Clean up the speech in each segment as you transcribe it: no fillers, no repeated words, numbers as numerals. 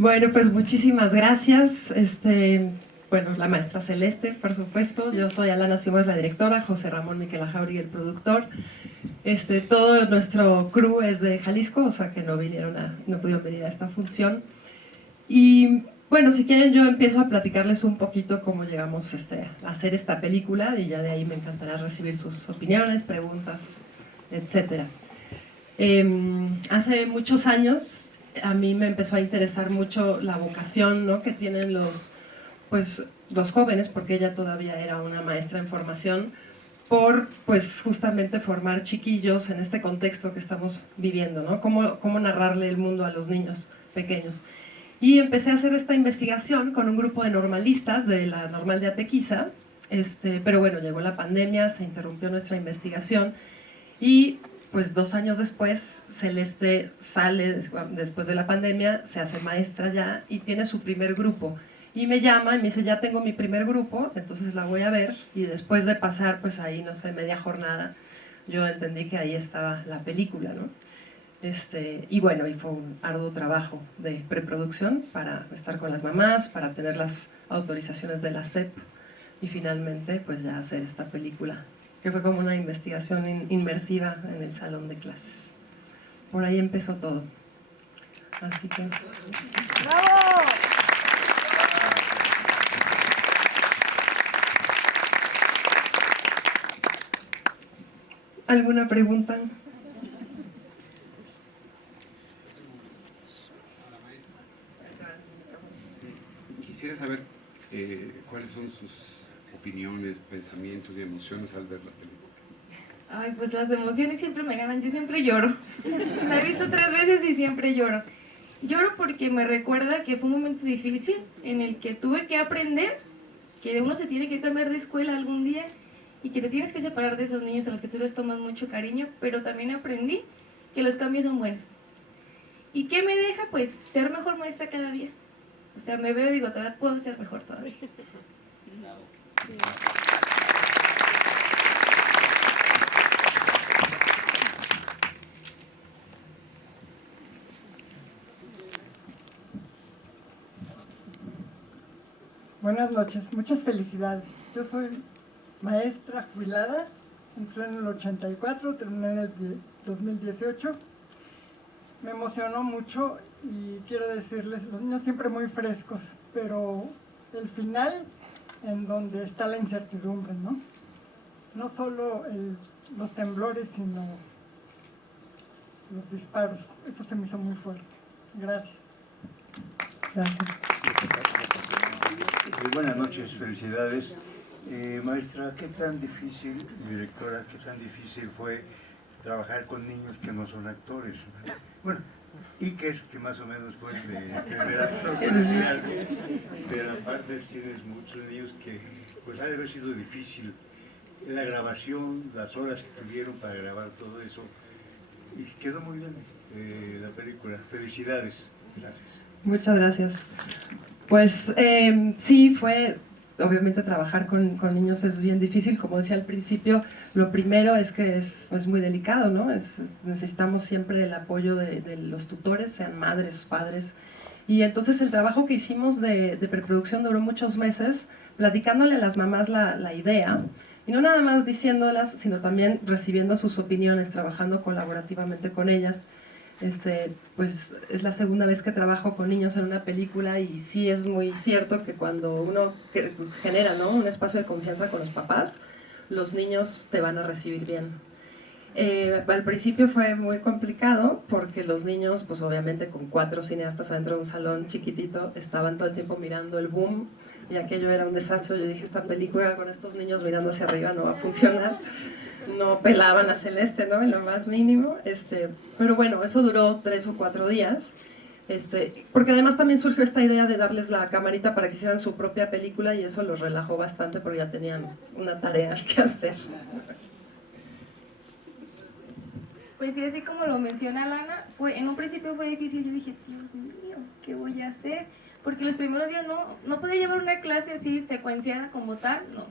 Bueno, pues muchísimas gracias. Bueno, la maestra Celeste, por supuesto. Yo soy Alana Simón, la directora, José Ramón Miquel Ajauri, el productor. Todo nuestro crew es de Jalisco, o sea que no pudieron venir a esta función. Y bueno, si quieren yo empiezo a platicarles un poquito cómo llegamos a hacer esta película y ya de ahí me encantará recibir sus opiniones, preguntas, etcétera. Hace muchos años a mí me empezó a interesar mucho la vocación, ¿no?, que tienen los jóvenes, porque ella todavía era una maestra en formación, por pues justamente formar chiquillos en este contexto que estamos viviendo, ¿no? Cómo narrarle el mundo a los niños pequeños. Y empecé a hacer esta investigación con un grupo de normalistas de la Normal de Atequiza, pero bueno, llegó la pandemia, se interrumpió nuestra investigación y pues 2 años después Celeste sale, después de la pandemia, se hace maestra ya y tiene su primer grupo. Y me llama y me dice, ya tengo mi primer grupo, entonces la voy a ver. Y después de pasar, pues ahí, no sé, media jornada, yo entendí que ahí estaba la película, ¿no? Y bueno, y fue un arduo trabajo de preproducción para estar con las mamás, para tener las autorizaciones de la SEP y finalmente pues ya hacer esta película, que fue como una investigación inmersiva en el salón de clases. Por ahí empezó todo. Así que... ¡Bravo! ¿Alguna pregunta? Quisiera saber cuáles son sus opiniones, pensamientos y emociones al ver la película. Ay, pues las emociones siempre me ganan, yo siempre lloro. La he visto 3 veces y siempre lloro. Lloro porque me recuerda que fue un momento difícil en el que tuve que aprender que uno se tiene que cambiar de escuela algún día y que te tienes que separar de esos niños a los que tú les tomas mucho cariño, pero también aprendí que los cambios son buenos. ¿Y qué me deja? Pues ser mejor maestra cada día. O sea, me veo y digo, todavía puedo ser mejor todavía. Buenas noches, muchas felicidades. Yo soy maestra jubilada, entré en el 84, terminé en el 2018. Me emocionó mucho y quiero decirles, los niños siempre muy frescos, pero el final en donde está la incertidumbre, ¿no? No solo los temblores, sino los disparos. Eso se me hizo muy fuerte. Gracias. Gracias. Buenas noches, felicidades. Maestra, ¿qué tan difícil, directora, qué tan difícil fue trabajar con niños que no son actores? Bueno, Iker, que más o menos fue el primer actor, por decir algo, pero aparte tienes muchos niños que pues ha de haber sido difícil la grabación, las horas que tuvieron para grabar todo eso, y quedó muy bien la película. Felicidades. Gracias. Muchas gracias. Pues sí, obviamente trabajar con niños es bien difícil, como decía al principio, lo primero es que es muy delicado, ¿no? Necesitamos siempre el apoyo de los tutores, sean madres, padres, y entonces el trabajo que hicimos de preproducción duró muchos meses, platicándole a las mamás la idea, y no nada más diciéndolas, sino también recibiendo sus opiniones, trabajando colaborativamente con ellas. Pues es la segunda vez que trabajo con niños en una película y sí es muy cierto que cuando uno genera, ¿no?, un espacio de confianza con los papás, los niños te van a recibir bien. Al principio fue muy complicado porque los niños, pues obviamente con 4 cineastas adentro de un salón chiquitito, estaban todo el tiempo mirando el boom y aquello era un desastre. Yo dije, esta película con estos niños mirando hacia arriba no va a funcionar. No pelaban a Celeste, ¿no?, en lo más mínimo, pero bueno, eso duró 3 o 4 días, porque además también surgió esta idea de darles la camarita para que hicieran su propia película y eso los relajó bastante porque ya tenían una tarea que hacer. Pues sí, así como lo menciona Lana, en un principio fue difícil. Yo dije, Dios mío, ¿qué voy a hacer? Porque los primeros días no podía llevar una clase así secuenciada como tal, no.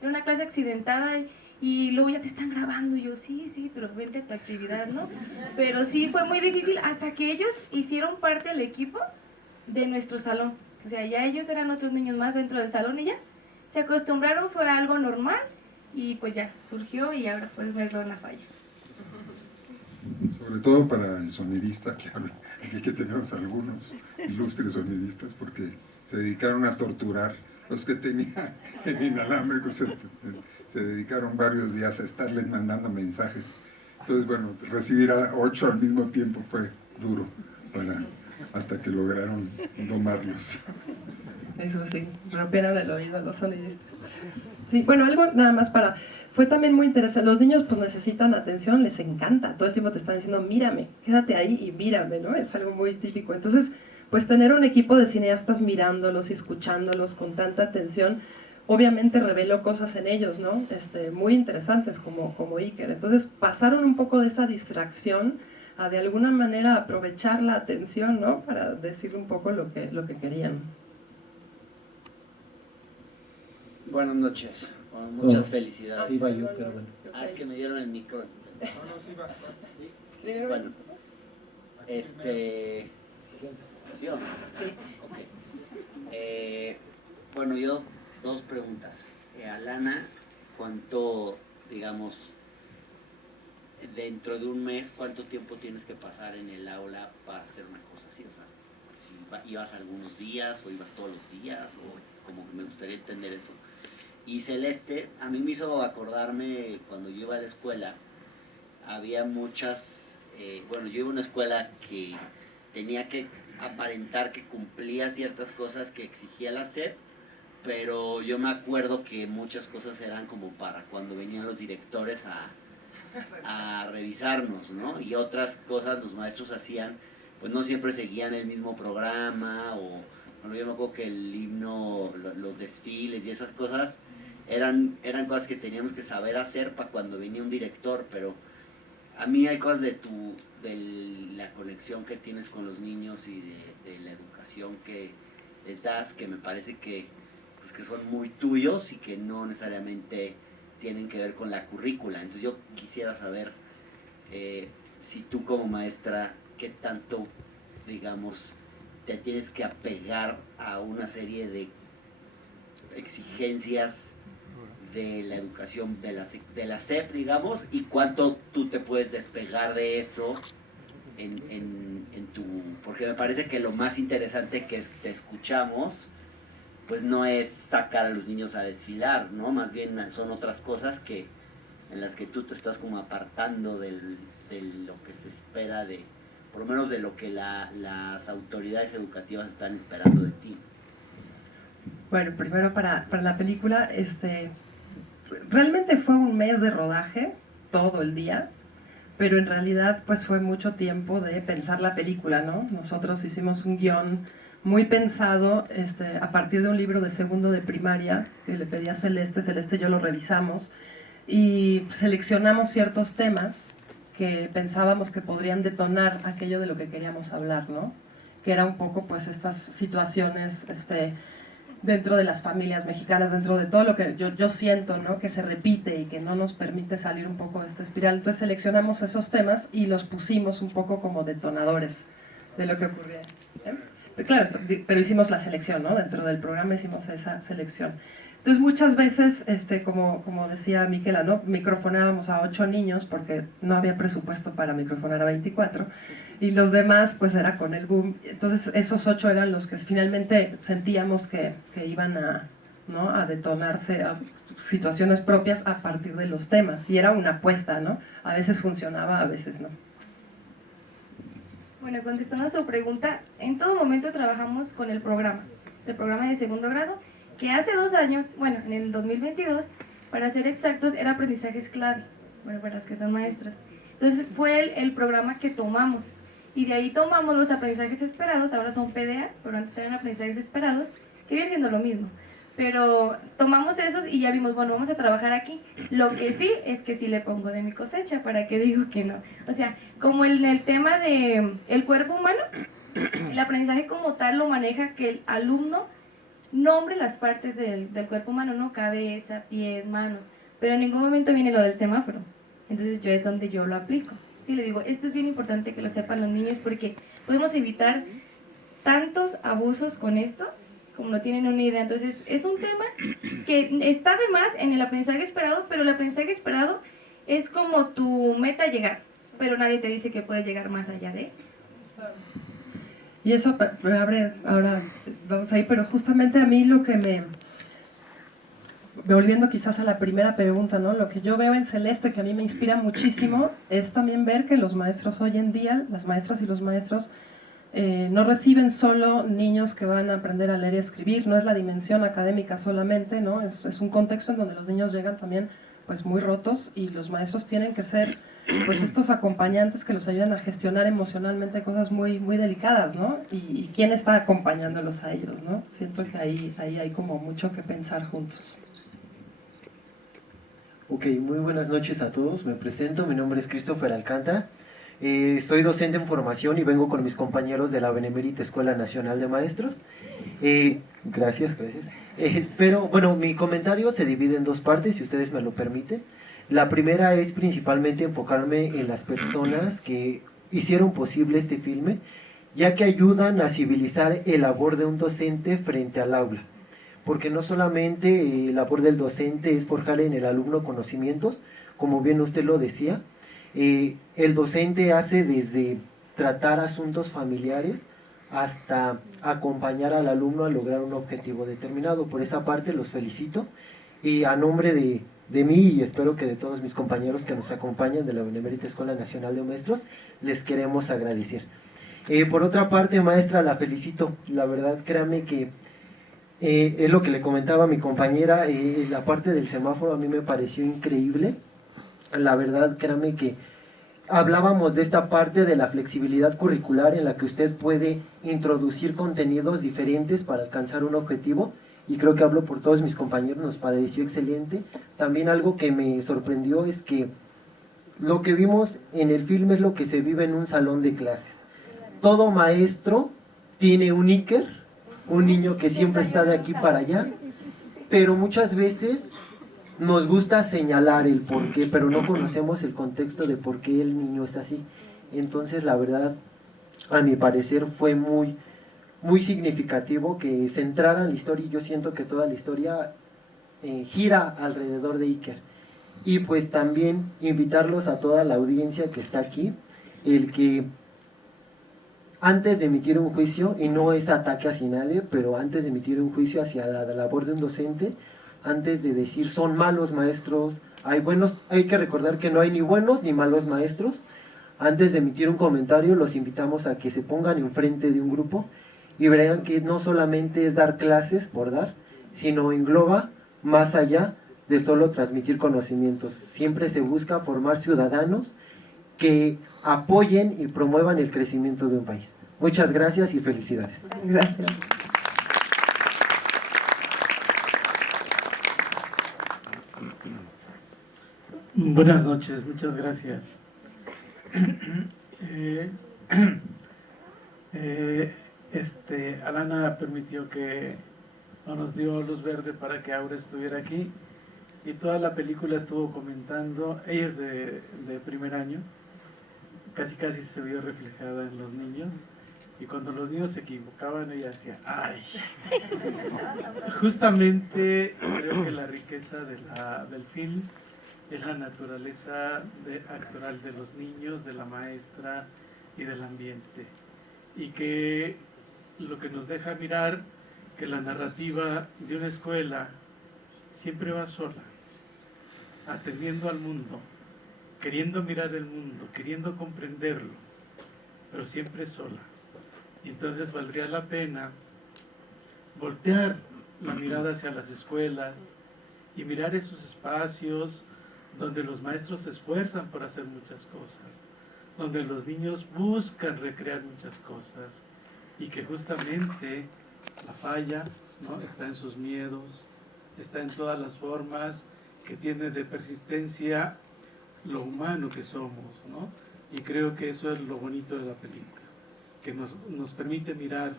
Era una clase accidentada y luego ya te están grabando. Y yo, sí, pero vente a tu actividad, ¿no? Pero sí fue muy difícil hasta que ellos hicieron parte del equipo. de nuestro salón. O sea, ya ellos eran otros niños más dentro del salón y ya se acostumbraron, fue algo normal y pues ya surgió y ahora puedes verlo en la falla. Sobre todo para el sonidista, que aquí que tenemos algunos ilustres sonidistas, porque se dedicaron a torturar los que tenían el inalámbrico, se dedicaron varios días a estarles mandando mensajes. Entonces, bueno, recibir a 8 al mismo tiempo fue duro, hasta que lograron domarlos. Eso sí, rompieron el oído a los sonidistas. Sí, bueno, algo nada más para... Fue también muy interesante, los niños pues necesitan atención, les encanta, todo el tiempo te están diciendo, mírame, quédate ahí y mírame, ¿no? Es algo muy típico. Entonces, pues tener un equipo de cineastas mirándolos y escuchándolos con tanta atención, obviamente reveló cosas en ellos, ¿no? Muy interesantes como Iker. Entonces, pasaron un poco de esa distracción a de alguna manera aprovechar la atención, ¿no? Para decir un poco lo que querían. Buenas noches, bueno, muchas felicidades. Iba yo, pero bueno. Es que me dieron el micro. Bueno, ¿sí o no? Sí. Ok. Bueno, yo, dos preguntas. Alana, ¿cuánto, digamos, dentro de un mes, cuánto tiempo tienes que pasar en el aula para hacer una cosa así? O sea, si ibas algunos días o ibas todos los días, o como que me gustaría entender eso. Y Celeste, a mí me hizo acordarme cuando yo iba a la escuela, había muchas, bueno, yo iba a una escuela que tenía que aparentar que cumplía ciertas cosas que exigía la SEP, pero yo me acuerdo que muchas cosas eran como para cuando venían los directores a revisarnos, ¿no? Y otras cosas los maestros hacían, pues no siempre seguían el mismo programa, o bueno, yo me acuerdo que el himno, los desfiles y esas cosas eran cosas que teníamos que saber hacer para cuando venía un director, pero a mí hay cosas de la conexión que tienes con los niños y de la educación que les das, que me parece que, pues, que son muy tuyos y que no necesariamente tienen que ver con la currícula. Entonces yo quisiera saber si tú como maestra, qué tanto, digamos, te tienes que apegar a una serie de exigencias de la educación de la SEP, digamos, y cuánto tú te puedes despegar de eso en tu... Porque me parece que lo más interesante que te escuchamos, pues no es sacar a los niños a desfilar, ¿no? Más bien son otras cosas en las que tú te estás como apartando de lo que se espera por lo menos de lo que las autoridades educativas están esperando de ti. Bueno, primero para la película, realmente fue un mes de rodaje, todo el día, pero en realidad pues fue mucho tiempo de pensar la película, ¿no? Nosotros hicimos un guión muy pensado a partir de un libro de segundo de primaria que le pedí a Celeste y yo lo revisamos y seleccionamos ciertos temas que pensábamos que podrían detonar aquello de lo que queríamos hablar, ¿no? Que era un poco pues estas situaciones dentro de las familias mexicanas, dentro de todo lo que yo siento, ¿no? Que se repite y que no nos permite salir un poco de esta espiral. Entonces seleccionamos esos temas y los pusimos un poco como detonadores de lo que ocurría. Claro, pero hicimos la selección, ¿no? Dentro del programa hicimos esa selección. Entonces muchas veces, como decía Miquela, ¿no? Microfonábamos a 8 niños porque no había presupuesto para microfonar a 24 y los demás pues era con el boom. Entonces esos 8 eran los que finalmente sentíamos que iban ¿no? a detonarse a situaciones propias a partir de los temas y era una apuesta, ¿no? A veces funcionaba, a veces no. Bueno, contestando a su pregunta, en todo momento trabajamos con el programa de segundo grado, que hace 2 años, bueno, en el 2022, para ser exactos, era aprendizajes clave, bueno, para las que son maestras. Entonces fue el programa que tomamos, y de ahí tomamos los aprendizajes esperados, ahora son PDA, pero antes eran aprendizajes esperados, que vienen siendo lo mismo. Pero tomamos esos y ya vimos, bueno, vamos a trabajar aquí. Lo que sí es que sí le pongo de mi cosecha, ¿para qué digo que no? O sea, como en el tema de el cuerpo humano, el aprendizaje como tal lo maneja que el alumno nombre las partes del cuerpo humano, ¿no? Cabeza, pies, manos, pero en ningún momento viene lo del semáforo. Entonces yo es donde yo lo aplico. Sí, le digo, esto es bien importante que lo sepan los niños porque podemos evitar tantos abusos con esto, como no tienen una idea. Entonces, es un tema que está de más en el aprendizaje esperado, pero el aprendizaje esperado es como tu meta llegar, pero nadie te dice que puedes llegar más allá de. Y eso me abre, ahora vamos ahí, pero justamente a mí lo que volviendo quizás a la primera pregunta, ¿no? Lo que yo veo en Celeste, que a mí me inspira muchísimo, es también ver que los maestros hoy en día, las maestras y los maestros, no reciben solo niños que van a aprender a leer y escribir, no es la dimensión académica solamente, ¿no? Es un contexto en donde los niños llegan también pues muy rotos y los maestros tienen que ser pues estos acompañantes que los ayudan a gestionar emocionalmente cosas muy, muy delicadas, ¿no? Y quién está acompañándolos a ellos, ¿no? Siento que ahí hay como mucho que pensar juntos. Ok, muy buenas noches a todos. Me presento, mi nombre es Christopher Alcántara. Soy docente en formación y vengo con mis compañeros de la Benemérita Escuela Nacional de Maestros. Gracias. Espero, bueno, mi comentario se divide en dos partes, si ustedes me lo permiten. La primera es principalmente enfocarme en las personas que hicieron posible este filme, ya que ayudan a civilizar el labor de un docente frente al aula. Porque no solamente la labor del docente es forjar en el alumno conocimientos, como bien usted lo decía, el docente hace desde tratar asuntos familiares hasta acompañar al alumno a lograr un objetivo determinado. Por esa parte los felicito y a nombre de mí y espero que de todos mis compañeros que nos acompañan de la Benemérita Escuela Nacional de Maestros, les queremos agradecer. Por otra parte, maestra, la felicito. La verdad, créame que es lo que le comentaba a mi compañera, la parte del semáforo a mí me pareció increíble. La verdad, créame que hablábamos de esta parte de la flexibilidad curricular en la que usted puede introducir contenidos diferentes para alcanzar un objetivo, y creo que hablo por todos mis compañeros, nos pareció excelente. También algo que me sorprendió es que lo que vimos en el film es lo que se vive en un salón de clases. Todo maestro tiene un Iker, un niño que siempre está de aquí para allá, pero muchas veces nos gusta señalar el por qué, pero no conocemos el contexto de por qué el niño es así. Entonces, la verdad, a mi parecer fue muy significativo que centrara en la historia, y yo siento que toda la historia gira alrededor de Iker. Y pues también invitarlos a toda la audiencia que está aquí, el que antes de emitir un juicio, y no es ataque hacia nadie, pero antes de emitir un juicio hacia la labor de un docente, antes de decir son malos maestros, hay que recordar que no hay ni buenos ni malos maestros. Antes de emitir un comentario, los invitamos a que se pongan enfrente de un grupo y verán que no solamente es dar clases por dar, sino engloba más allá de solo transmitir conocimientos. Siempre se busca formar ciudadanos que apoyen y promuevan el crecimiento de un país. Muchas gracias y felicidades. Gracias. Buenas noches, muchas gracias. Alana permitió que, o nos dio luz verde para que Aura estuviera aquí, y toda la película estuvo comentando. Ella es de primer año, casi se vio reflejada en los niños, y cuando los niños se equivocaban ella decía ¡ay! Justamente creo que la riqueza del film es la naturaleza actoral de los niños, de la maestra y del ambiente, y que lo que nos deja mirar que la narrativa de una escuela siempre va sola, atendiendo al mundo, queriendo mirar el mundo, queriendo comprenderlo, pero siempre sola. Y entonces valdría la pena voltear la mirada hacia las escuelas y mirar esos espacios donde los maestros se esfuerzan por hacer muchas cosas, donde los niños buscan recrear muchas cosas, y que justamente la falla, ¿no?, está en sus miedos, está en todas las formas que tiene de persistencia lo humano que somos, ¿no? Y creo que eso es lo bonito de la película, que nos permite mirar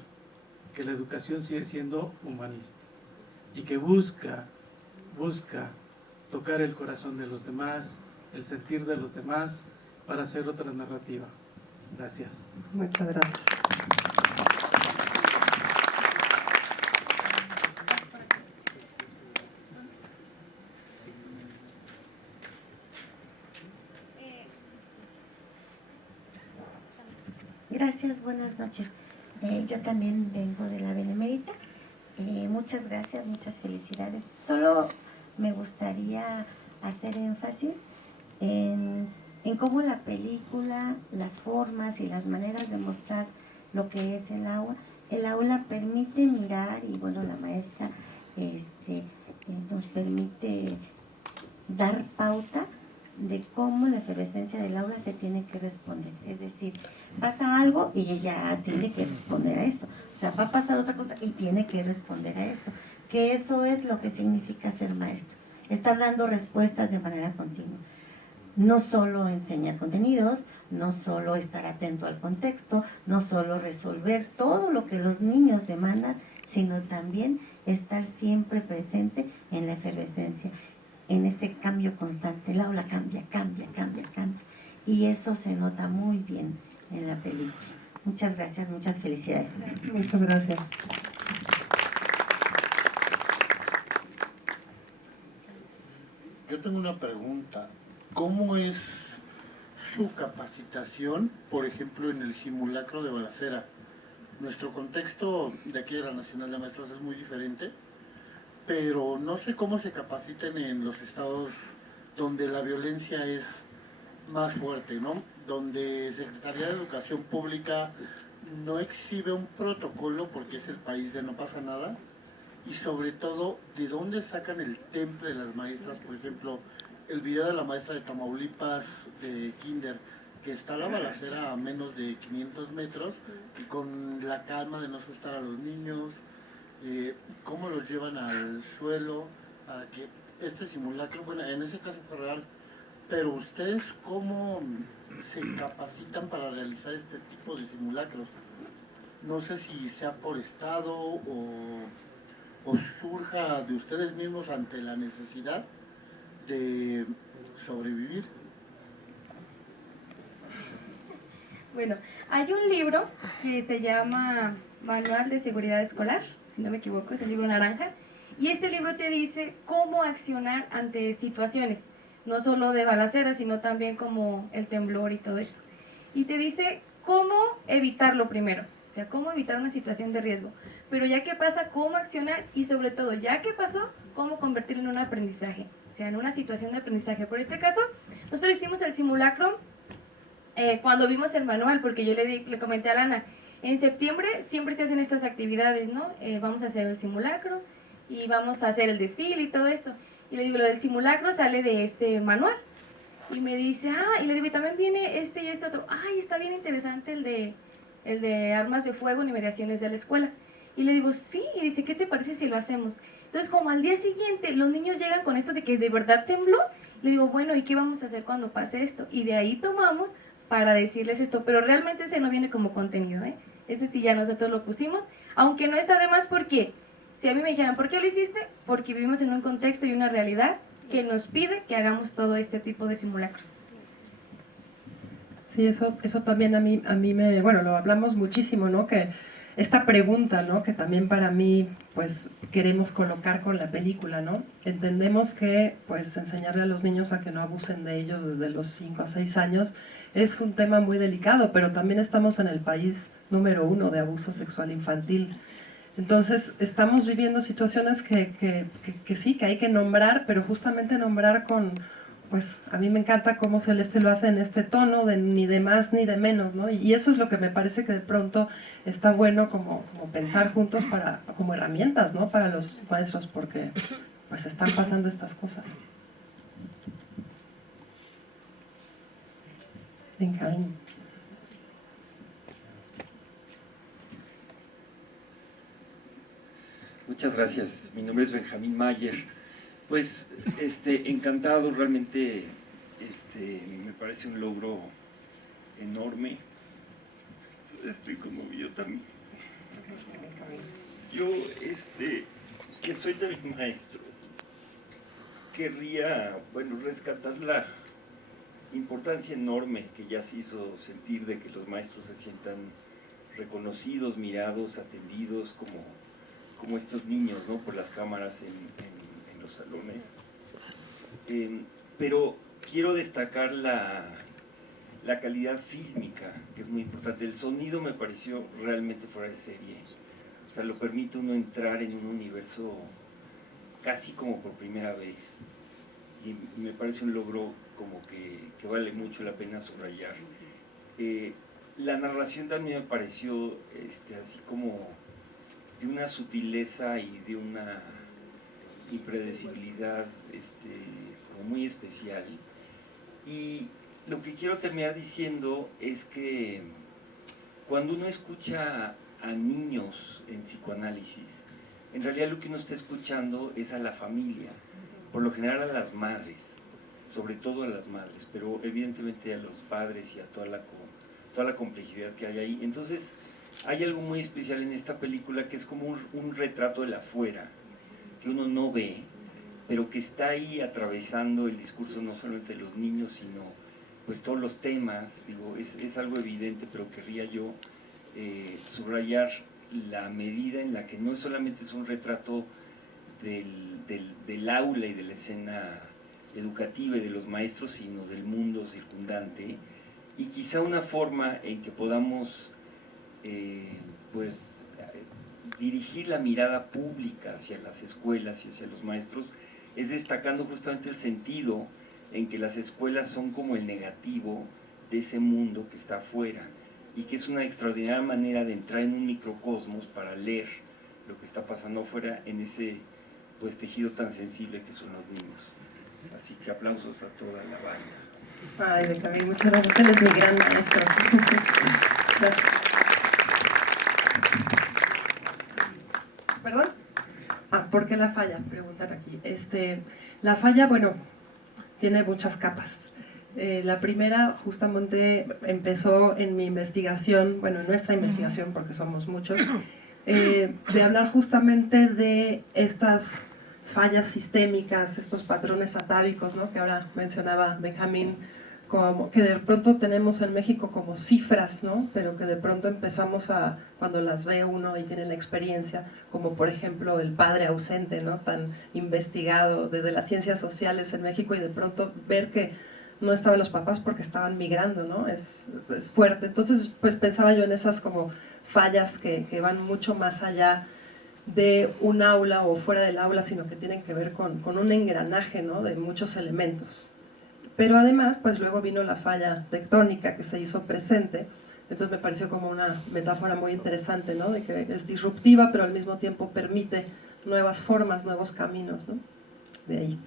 que la educación sigue siendo humanista y que busca tocar el corazón de los demás, el sentir de los demás, para hacer otra narrativa. Gracias. Muchas gracias. Gracias, buenas noches. Yo también vengo de la Benemérita. Muchas gracias, muchas felicidades. Solo me gustaría hacer énfasis en cómo la película, las formas y las maneras de mostrar lo que es el aula permite mirar, y bueno, la maestra nos permite dar pauta de cómo la efervescencia del aula se tiene que responder. Es decir, pasa algo y ella tiene que responder a eso. O sea, va a pasar otra cosa y tiene que responder a eso. Que eso es lo que significa ser maestro. Estar dando respuestas de manera continua. No solo enseñar contenidos, no solo estar atento al contexto, no solo resolver todo lo que los niños demandan, sino también estar siempre presente en la efervescencia, en ese cambio constante. El aula cambia. Y eso se nota muy bien en la película. Muchas gracias, muchas felicidades. Muchas gracias. Yo tengo una pregunta. ¿Cómo es su capacitación, por ejemplo, en el simulacro de balacera? Nuestro contexto de aquí de la Nacional de Maestros es muy diferente, pero no sé cómo se capaciten en los estados donde la violencia es más fuerte, ¿no? Donde Secretaría de Educación Pública no exhibe un protocolo porque es el país de no pasa nada, y sobre todo, ¿de dónde sacan el temple de las maestras? Por ejemplo, el video de la maestra de Tamaulipas de Kinder, que está la balacera a menos de 500 metros y con la calma de no asustar a los niños, cómo los llevan al suelo para que este simulacro, bueno, en ese caso fue real, pero ustedes cómo se capacitan para realizar este tipo de simulacros. No sé si sea por estado o surja de ustedes mismos ante la necesidad de sobrevivir. Bueno, hay un libro que se llama Manual de Seguridad Escolar, si no me equivoco, es un libro naranja, y este libro te dice cómo accionar ante situaciones, no solo de balacera, sino también como el temblor y todo eso. Y te dice cómo evitarlo primero, o sea, cómo evitar una situación de riesgo, pero ya que pasa, cómo accionar, y sobre todo, ya que pasó, cómo convertirlo en un aprendizaje, o sea, en una situación de aprendizaje. Por este caso, nosotros hicimos el simulacro cuando vimos el manual, porque yo le comenté a Lana, en septiembre siempre se hacen estas actividades, ¿no? Vamos a hacer el simulacro y vamos a hacer el desfile y todo esto. Y le digo, lo del simulacro sale de este manual. Y me dice, y le digo, y también viene este y este otro. Está bien interesante el de armas de fuego en inmediaciones de la escuela. Y le digo, sí, y dice, ¿qué te parece si lo hacemos? Entonces, como al día siguiente los niños llegan con esto de que de verdad tembló, le digo, bueno, ¿y qué vamos a hacer cuando pase esto? Y de ahí tomamos para decirles esto, pero realmente ese no viene como contenido, ese sí ya nosotros lo pusimos, aunque no está de más, porque si a mí me dijeran, ¿por qué lo hiciste? Porque vivimos en un contexto y una realidad que nos pide que hagamos todo este tipo de simulacros. Sí, eso también a mí me, bueno, lo hablamos muchísimo, ¿no? Que esta pregunta, ¿no? Que también para mí, pues, queremos colocar con la película, ¿no? Entendemos que, pues, enseñarle a los niños a que no abusen de ellos desde los 5 a 6 años es un tema muy delicado, pero también estamos en el país número 1 de abuso sexual infantil. Entonces, estamos viviendo situaciones que sí, que hay que nombrar, pero justamente nombrar con, pues, a mí me encanta cómo Celeste lo hace en este tono, de ni de más ni de menos, ¿no? Y eso es lo que me parece que de pronto está bueno como pensar juntos como herramientas, ¿no? Para los maestros, porque, pues, están pasando estas cosas. Benjamín. Muchas gracias. Mi nombre es Benjamín Mayer. Pues, encantado, realmente, me parece un logro enorme. Estoy conmovido también. Yo, que soy también maestro, querría, bueno, rescatar la importancia enorme que ya se hizo sentir de que los maestros se sientan reconocidos, mirados, atendidos como estos niños, ¿no? Por las cámaras en los salones. Pero quiero destacar la la calidad fílmica, que es muy importante. El sonido me pareció realmente fuera de serie. O sea, lo permite uno entrar en un universo casi como por primera vez. Y me parece un logro como que vale mucho la pena subrayar. La narración también me pareció así como de una sutileza y de una impredecibilidad como muy especial. Y lo que quiero terminar diciendo es que cuando uno escucha a niños en psicoanálisis, en realidad lo que uno está escuchando es a la familia, por lo general a las madres, sobre todo a las madres, pero evidentemente a los padres y a toda la complejidad que hay ahí. Entonces hay algo muy especial en esta película que es como un retrato del afuera, que uno no ve, pero que está ahí atravesando el discurso no solamente de los niños, sino pues todos los temas. Digo, es algo evidente, pero querría yo subrayar la medida en la que no solamente es un retrato del aula y de la escena educativa y de los maestros, sino del mundo circundante, y quizá una forma en que podamos pues dirigir la mirada pública hacia las escuelas y hacia los maestros es destacando justamente el sentido en que las escuelas son como el negativo de ese mundo que está afuera, y que es una extraordinaria manera de entrar en un microcosmos para leer lo que está pasando afuera en ese pues tejido tan sensible que son los niños. Así que aplausos a toda la banda. Ay, Benjamín, muchas gracias. Él es mi gran maestro. Gracias. ¿Perdón? ¿Por qué la falla? Preguntan aquí. La falla, bueno, tiene muchas capas. La primera justamente empezó en mi investigación, bueno, en nuestra investigación, porque somos muchos, de hablar justamente de estas fallas sistémicas, estos patrones atávicos, ¿no?, que ahora mencionaba Benjamín, como que de pronto tenemos en México como cifras, ¿no?, pero que de pronto empezamos a, cuando las ve uno y tiene la experiencia, como por ejemplo el padre ausente, ¿no?, tan investigado desde las ciencias sociales en México, y de pronto ver que no estaban los papás porque estaban migrando, ¿no? Es fuerte. Entonces, pues pensaba yo en esas como fallas que van mucho más allá de un aula o fuera del aula, sino que tienen que ver con un engranaje, ¿no?, de muchos elementos. Pero además, pues luego vino la falla tectónica que se hizo presente. Entonces me pareció como una metáfora muy interesante, ¿no?, de que es disruptiva, pero al mismo tiempo permite nuevas formas, nuevos caminos, ¿no?, de ahí.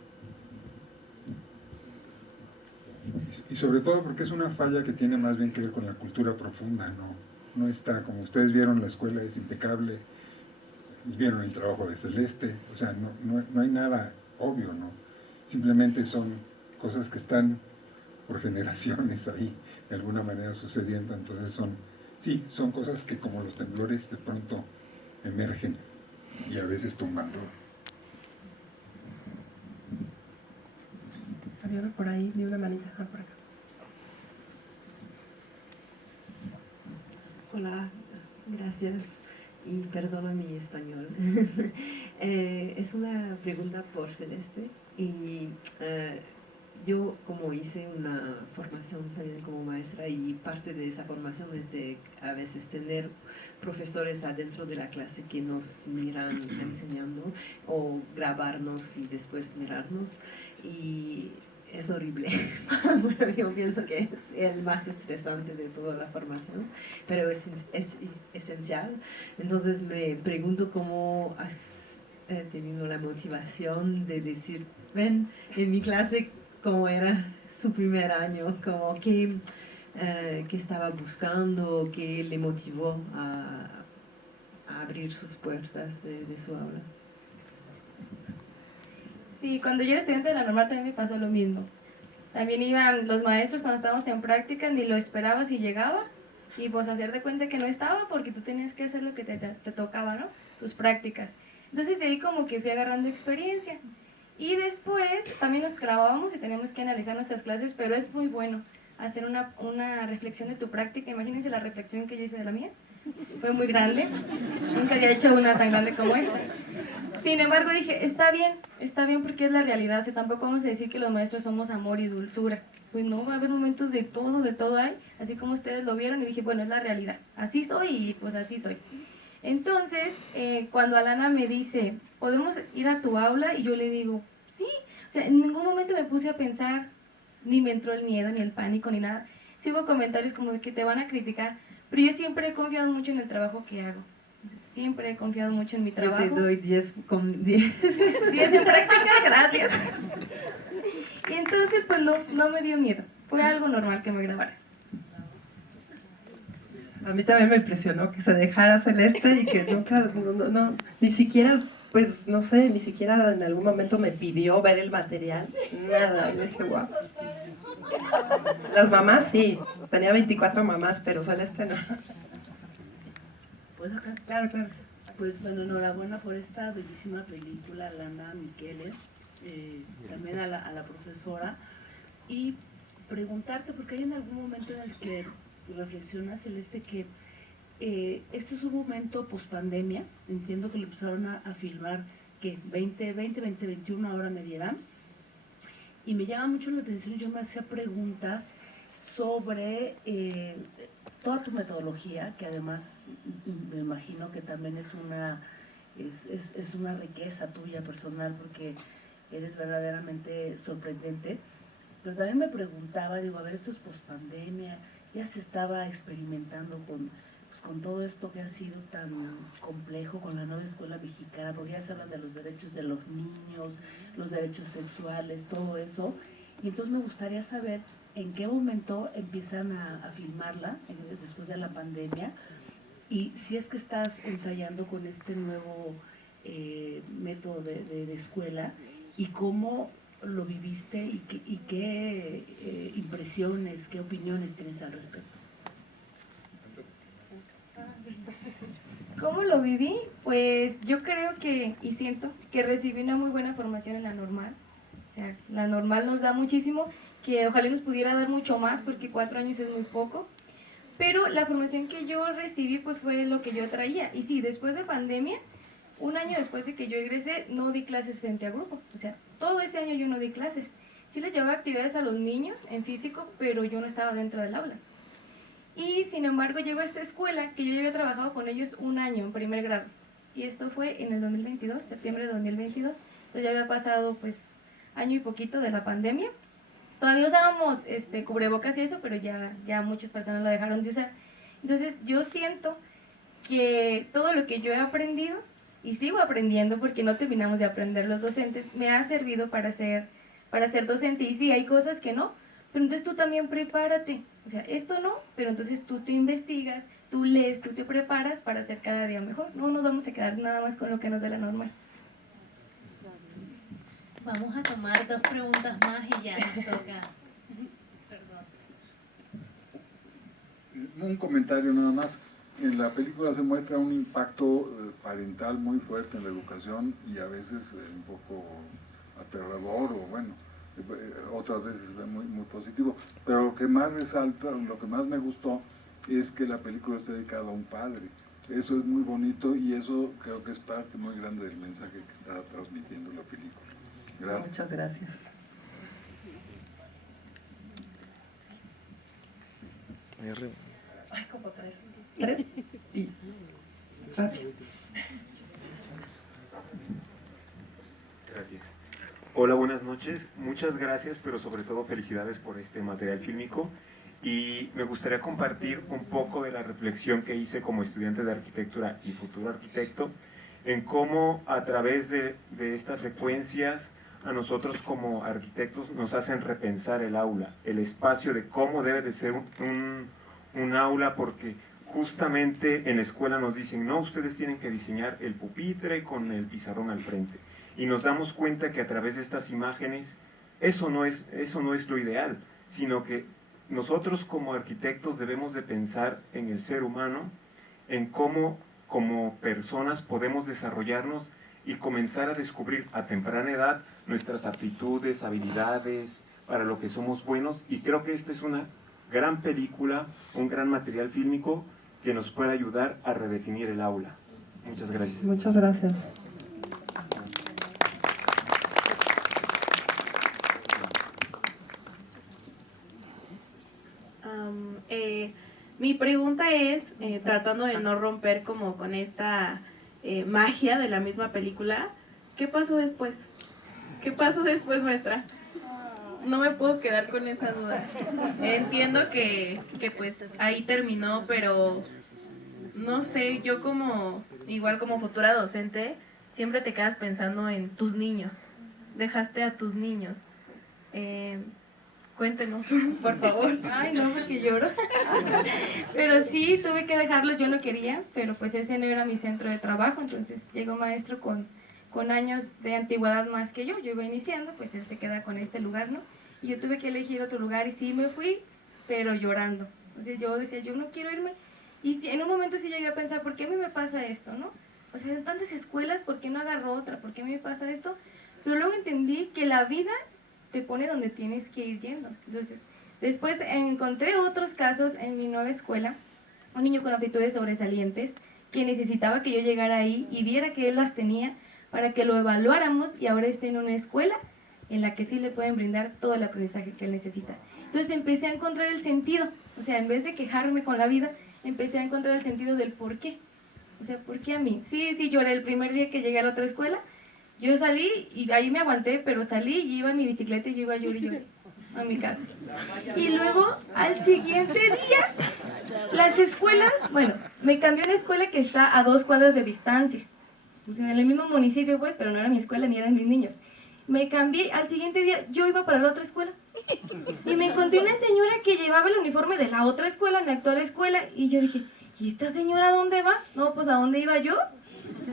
Y sobre todo porque es una falla que tiene más bien que ver con la cultura profunda, no está, como ustedes vieron, la escuela es impecable, vieron el trabajo de Celeste, o sea, no hay nada obvio, ¿no? Simplemente son cosas que están por generaciones ahí, de alguna manera sucediendo. Entonces son cosas que, como los temblores, de pronto emergen y a veces tumban todo. Había uno por ahí, vi una manita, por acá. Hola, gracias y perdona mi español. Es una pregunta por Celeste y yo como hice una formación también como maestra, y parte de esa formación es de a veces tener profesores adentro de la clase que nos miran enseñando o grabarnos y después mirarnos, y es horrible. Bueno, yo pienso que es el más estresante de toda la formación, pero es esencial. Entonces me pregunto cómo has tenido la motivación de decir, ven, en mi clase, cómo era su primer año, como qué estaba buscando, qué le motivó a abrir sus puertas de su aula. Sí, cuando yo era estudiante de la normal también me pasó lo mismo. También iban los maestros cuando estábamos en práctica, ni lo esperabas y llegaba, y pues hacer de cuenta que no estaba porque tú tenías que hacer lo que te tocaba, ¿no?, tus prácticas. Entonces de ahí como que fui agarrando experiencia. Y después también nos grabábamos y teníamos que analizar nuestras clases, pero es muy bueno hacer una reflexión de tu práctica. Imagínense la reflexión que yo hice de la mía. fue muy grande, nunca había hecho una tan grande como esta. Sin embargo dije, está bien porque es la realidad, o sea, tampoco vamos a decir que los maestros somos amor y dulzura, pues no, va a haber momentos de todo hay, así como ustedes lo vieron y dije, bueno, es la realidad, así soy y pues así soy. Entonces, cuando Alana me dice, ¿podemos ir a tu aula? Y yo le digo, sí, o sea, en ningún momento me puse a pensar, ni me entró el miedo, ni el pánico, ni nada. Sí hubo comentarios como de que te van a criticar, pero yo siempre he confiado mucho en el trabajo que hago. Siempre he confiado mucho en mi trabajo. Yo te doy 10 con 10. 10 en práctica, gracias. Y entonces, pues no me dio miedo. Fue algo normal que me grabara. A mí también me impresionó que se dejara Celeste y que nunca, ni siquiera, pues no sé, ni siquiera en algún momento me pidió ver el material, nada. Y dije, wow. Las mamás sí, tenía 24 mamás, pero Celeste no. ¿Puedo acá? Claro, claro. Pues bueno, enhorabuena por esta bellísima película, Lana Michele, también a la profesora, y preguntarte, porque hay en algún momento en el que reflexiona Celeste que este es un momento post-pandemia, entiendo que lo empezaron a filmar, que 2020, 2021 ahora me dirán, y me llama mucho la atención, yo me hacía preguntas sobre toda tu metodología, que además me imagino que también es una riqueza tuya personal, porque eres verdaderamente sorprendente, pero también me preguntaba, digo, a ver, esto es post-pandemia, ya se estaba experimentando con todo esto que ha sido tan complejo con la nueva escuela mexicana, porque ya se hablan de los derechos de los niños, los derechos sexuales, todo eso, y entonces me gustaría saber en qué momento empiezan a filmarla después de la pandemia, y si es que estás ensayando con este nuevo método de escuela, y cómo lo viviste y qué impresiones, qué opiniones tienes al respecto. ¿Cómo lo viví? Pues yo creo que, y siento, que recibí una muy buena formación en la normal. O sea, la normal nos da muchísimo, que ojalá nos pudiera dar mucho más, porque 4 años es muy poco. Pero la formación que yo recibí, pues fue lo que yo traía. Y sí, después de pandemia, 1 año después de que yo egresé, no di clases frente a grupo. O sea, todo ese año yo no di clases. Sí les llevaba actividades a los niños en físico, pero yo no estaba dentro del aula. Y sin embargo llegó a esta escuela que yo ya había trabajado con ellos 1 año en primer grado. Y esto fue en el 2022, septiembre de 2022. Entonces ya había pasado pues año y poquito de la pandemia. Todavía usábamos cubrebocas y eso, pero ya muchas personas lo dejaron de usar. Entonces yo siento que todo lo que yo he aprendido y sigo aprendiendo, porque no terminamos de aprender los docentes, me ha servido para ser docente. Y sí, hay cosas que no, pero entonces tú también prepárate. O sea, esto no, pero entonces tú te investigas, tú lees, tú te preparas para hacer cada día mejor. No nos vamos a quedar nada más con lo que nos da la normal. Vamos a tomar 2 preguntas más y ya nos toca. Perdón. Un comentario nada más. En la película se muestra un impacto parental muy fuerte en la educación y a veces un poco aterrador, o bueno, otras veces muy, muy positivo. Pero lo que más resalta, lo que más me gustó es que la película está dedicada a un padre. Eso es muy bonito y eso creo que es parte muy grande del mensaje que está transmitiendo la película. Gracias. Muchas gracias. Ay, como 3. 3 y rápido. Gracias. Hola, buenas noches. Muchas gracias, pero sobre todo felicidades por este material fílmico. Y me gustaría compartir un poco de la reflexión que hice como estudiante de arquitectura y futuro arquitecto, en cómo a través de estas secuencias a nosotros como arquitectos nos hacen repensar el aula, el espacio de cómo debe de ser un aula, porque justamente en la escuela nos dicen, no, ustedes tienen que diseñar el pupitre con el pizarrón al frente. Y nos damos cuenta que a través de estas imágenes eso no es lo ideal, sino que nosotros como arquitectos debemos de pensar en el ser humano, en cómo como personas podemos desarrollarnos y comenzar a descubrir a temprana edad nuestras aptitudes, habilidades, para lo que somos buenos. Y creo que esta es una gran película, un gran material fílmico que nos pueda ayudar a redefinir el aula. Muchas gracias. Muchas gracias. Mi pregunta es, tratando de no romper como con esta magia de la misma película, ¿qué pasó después? ¿Qué pasó después, maestra? No me puedo quedar con esa duda. Entiendo que pues ahí terminó, pero no sé, yo como, igual como futura docente, siempre te quedas pensando en tus niños. Dejaste a tus niños. Cuéntenos, por favor. Ay, no, porque lloro. Pero sí, tuve que dejarlos, yo no quería, pero pues ese no era mi centro de trabajo, entonces llegó maestro con años de antigüedad más que yo iba iniciando, pues él se queda con este lugar, ¿no? Y yo tuve que elegir otro lugar y sí me fui, pero llorando. Entonces yo decía, yo no quiero irme. Y sí, en un momento sí llegué a pensar, ¿por qué a mí me pasa esto, no? O sea, en tantas escuelas, ¿por qué no agarro otra? ¿Por qué a mí me pasa esto? Pero luego entendí que la vida te pone donde tienes que ir yendo. Entonces, después encontré otros casos en mi nueva escuela, un niño con aptitudes sobresalientes que necesitaba que yo llegara ahí y viera que él las tenía para que lo evaluáramos y ahora esté en una escuela en la que sí le pueden brindar todo el aprendizaje que él necesita. Entonces empecé a encontrar el sentido, o sea, en vez de quejarme con la vida, empecé a encontrar el sentido del por qué. O sea, ¿por qué a mí? Sí, lloré el primer día que llegué a la otra escuela. Yo salí y ahí me aguanté, pero salí y iba en mi bicicleta y yo iba a llorar a mi casa. Y luego, al siguiente día, las escuelas, bueno, me cambié a una escuela que está a 2 cuadras de distancia. Pues en el mismo municipio, pues, pero no era mi escuela ni eran mis niños. Me cambié, al siguiente día yo iba para la otra escuela. Y me encontré una señora que llevaba el uniforme de la otra escuela, mi actual escuela, y yo dije, ¿y esta señora dónde va? No, pues ¿a dónde iba yo?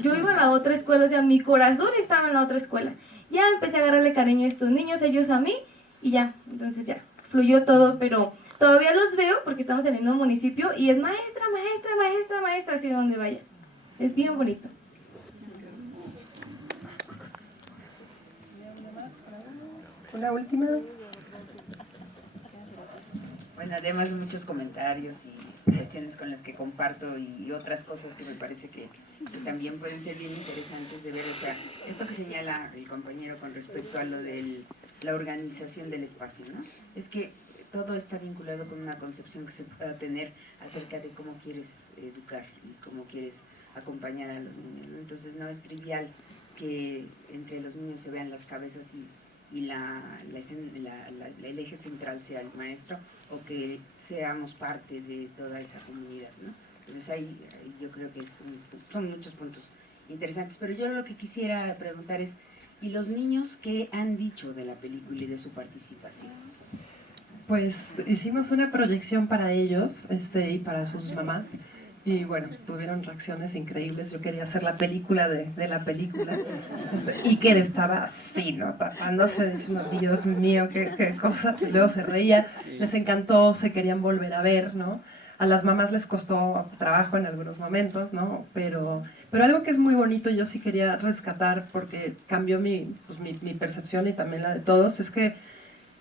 Yo iba a la otra escuela, o sea, mi corazón estaba en la otra escuela. Ya empecé a agarrarle cariño a estos niños, ellos a mí, y ya, entonces ya, fluyó todo, pero todavía los veo porque estamos en el mismo municipio, y es maestra, maestra, maestra, maestra, así de donde vaya. Es bien bonito. Una última. Bueno, además muchos comentarios y cuestiones con las que comparto y otras cosas que me parece que también pueden ser bien interesantes de ver. O sea, esto que señala el compañero con respecto a lo de la organización del espacio, ¿no? Es que todo está vinculado con una concepción que se pueda tener acerca de cómo quieres educar y cómo quieres acompañar a los niños, ¿no? Entonces no es trivial que entre los niños se vean las cabezas y el eje central sea el maestro, o que seamos parte de toda esa comunidad, ¿no? Entonces ahí yo creo que son muchos puntos interesantes, pero yo lo que quisiera preguntar es, ¿y los niños qué han dicho de la película y de su participación? Pues hicimos una proyección para ellos y para sus mamás. Y bueno, tuvieron reacciones increíbles. Yo quería hacer la película de la película. Iker estaba así, ¿no? Tapándose, diciendo, Dios mío, qué cosa. Y luego se reía, les encantó, se querían volver a ver, ¿no? A las mamás les costó trabajo en algunos momentos, ¿no? Pero algo que es muy bonito, yo sí quería rescatar, porque cambió mi percepción y también la de todos, es que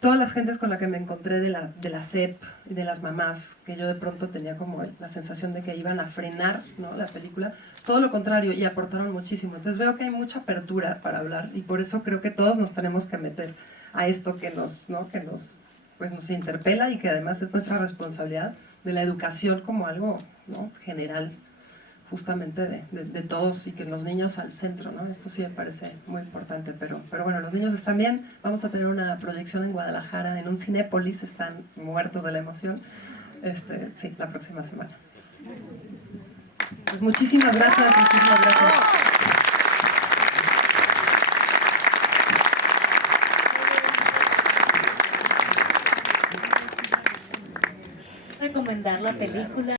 todas las gentes con las que me encontré de la SEP y de las mamás, que yo de pronto tenía como la sensación de que iban a frenar, ¿no?, la película, todo lo contrario, y aportaron muchísimo. Entonces veo que hay mucha apertura para hablar, y por eso creo que todos nos tenemos que meter a esto que nos interpela y que además es nuestra responsabilidad, de la educación como algo, ¿no?, general, justamente de todos, y que los niños al centro, ¿no? Esto sí me parece muy importante, pero bueno, los niños están bien. Vamos a tener una proyección en Guadalajara, en un Cinépolis, están muertos de la emoción, sí, la próxima semana. Pues muchísimas gracias, muchísimas gracias. Recomendar la película.